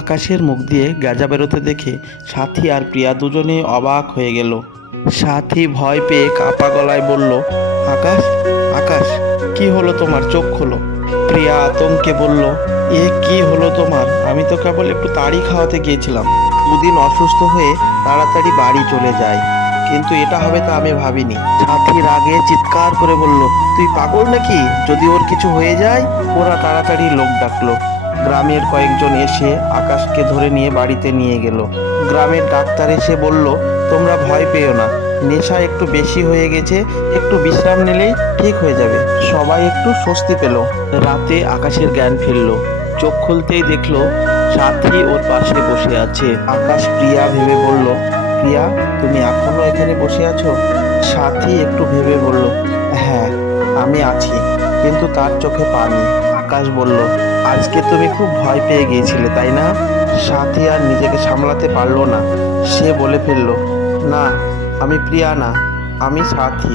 আকাশের মুখ দিয়ে গাঁজা বেরোতে দেখে সাথী আর প্রিয়া দুজনেই অবাক হয়ে গেল। সাথী ভয় পেয়ে কাঁপা গলায় বলল, আকাশ, আকাশ, কি হলো তোমার? চোখ খোলো। প্রিয়া আতঙ্কে বলল, এ কি হলো তোমার? আমি তো কেবল একটু তাড়ি খাওয়াতে গিয়েছিলাম। দুদিন অসুস্থ হয়ে তাড়াতাড়ি বাড়ি চলে যায়, কিন্তু এটা হবে তা আমি ভাবিনি। সাথী রাগে চিৎকার করে বলল, তুই পাগল নাকি? যদি ওর কিছু হয়ে যায়? ওরা তাড়াতাড়ি লোক ডাকলো। গ্রামের কয়েকজন এসে আকাশকে ধরে নিয়ে বাড়িতে নিয়ে গেল। গ্রামের ডাক্তার এসে বলল, তোমরা ভয় পেও না, নেশা একটু বেশি হয়ে গেছে, একটু বিশ্রাম নিলেই ঠিক হয়ে যাবে। সবাই একটু স্বস্তি পেল। রাতে আকাশের জ্ঞান ফিরল। চোখ খুলতেই দেখলো সাথী ওর পাশে বসে আছে। আকাশ প্রিয়া ভেবে বলল, প্রিয়া, তুমি এখনো এখানে বসে আছো? সাথী একটু ভেবে বলল, হ্যাঁ, আমি আছি, কিন্তু তার চোখে পানি। আকাশ বলল, আজকে তুমি খুব ভয় পেয়ে গিয়েছিলে, তাই না? সাথী আর নিজেকে সামলাতে পারলো না। সে বলে ফেলল, না, আমি প্রিয়া না, আমি সাথী।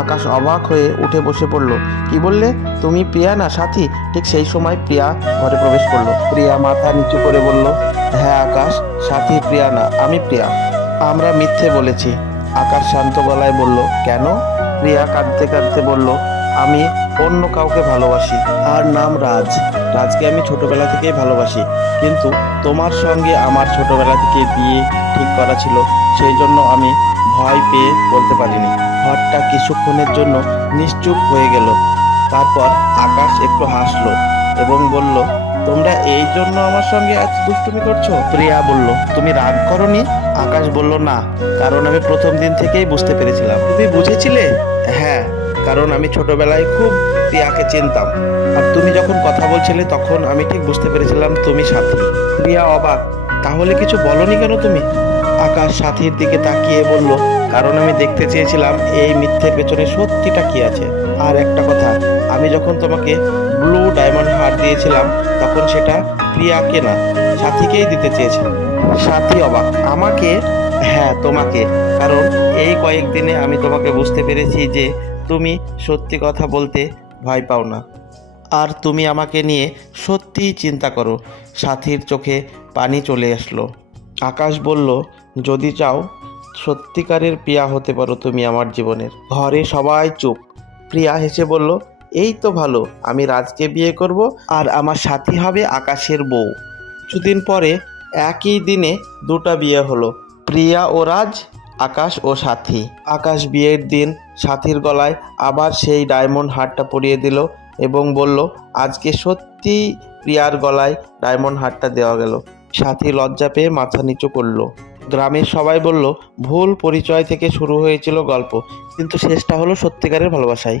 আকাশ অবাক হয়ে উঠে বসে পড়ল। কি বললে? তুমি প্রিয়া না, সাথী? ঠিক সেই সময় প্রিয়া ঘরে প্রবেশ করলো। প্রিয়া মাথা নিচু করে বলল, হ্যাঁ আকাশ, সাথী প্রিয়া না, আমি প্রিয়া। আমরা মিথ্যে বলেছি। আকাশ শান্ত গলায় বলল, কেন? প্রিয়া কাঁদতে কাঁদতে বলল, আমি অন্য কাউকে ভালোবাসি। আর নাম রাজ। রাজকে আমি ছোটবেলা থেকেই ভালোবাসি, কিন্তু তোমার সঙ্গে আমার ছোটবেলা থেকে বিয়ে ঠিক করা ছিল, সেই জন্য আমি ভয় পেয়ে বলতে পারিনি। ঘরটা কিছুক্ষণের জন্য নিশ্চুপ হয়ে গেল। তারপর আকাশ একটু হাসলো এবং বলল, তোমরা এই জন্য আমার সঙ্গে এত দুষ্টুমি করছো? প্রিয়া বলল, তুমি রাগ করনি? আকাশ বলল, না, কারণ আমি প্রথম দিন থেকেই বুঝতে পেরেছিলাম। তুমি বুঝেছিলে? হ্যাঁ, কারণ আমি ছোটবেলায় খুব প্রিয়াকে চিনতাম, আর তুমি যখন কথা বলছিলে তখন আমি ঠিক বুঝতে পেরেছিলাম তুমি সাথী। প্রিয়া অবাক, তাহলে কিছু বলনি কেন তুমি? আকাশ সাথীর দিকে তাকিয়ে বলল, কারণ আমি দেখতে চেয়েছিলাম এই মিথ্যের পেছনে সত্যিটা কি আছে। আর একটা কথা, আমি যখন তোমাকে ব্লু ডায়মন্ড হার দিয়েছিলাম তখন সেটা প্রিয়াকে না, সাথীকেই দিতে চেয়েছিলাম। সাথী অবাক, আমাকে? হ্যাঁ, তোমাকে, কারণ এই কয়েকদিনে আমি তোমাকে বুঝতে পেরেছি যে তুমি সত্যি কথা বলতে ভয় পাও না, আর তুমি আমাকে নিয়ে সত্যিই চিন্তা করো। সাথীর চোখে পানি চলে আসলো। আকাশ বলল, যদি চাও সত্যিকারের প্রিয়া হতে পারো তুমি আমার জীবনের। ঘরে সবাই চুপ। প্রিয়া হেসে বলল, এই তো ভালো, আমি রাজকে বিয়ে করব, আর আমার সাথী হবে আকাশের বউ। কিছুদিন পরে একই দিনে দুটো বিয়ে হলো, প্রিয়া ও রাজ, আকাশ ও সাথী। আকাশ বিয়ের দিন সাথীর গলায় আবার সেই ডায়মন্ড হারটা পরিয়ে দিল এবং বলল, আজকে সত্যি প্রিয়ার গলায় ডায়মন্ড হারটা দেওয়া গেল। সাথী লজ্জা পেয়ে মাথা নিচু করল। গ্রামের সবাই বলল, ভুল পরিচয় থেকে শুরু হয়েছিল গল্প, কিন্তু শেষটা হলো সত্যিকারের ভালোবাসায়।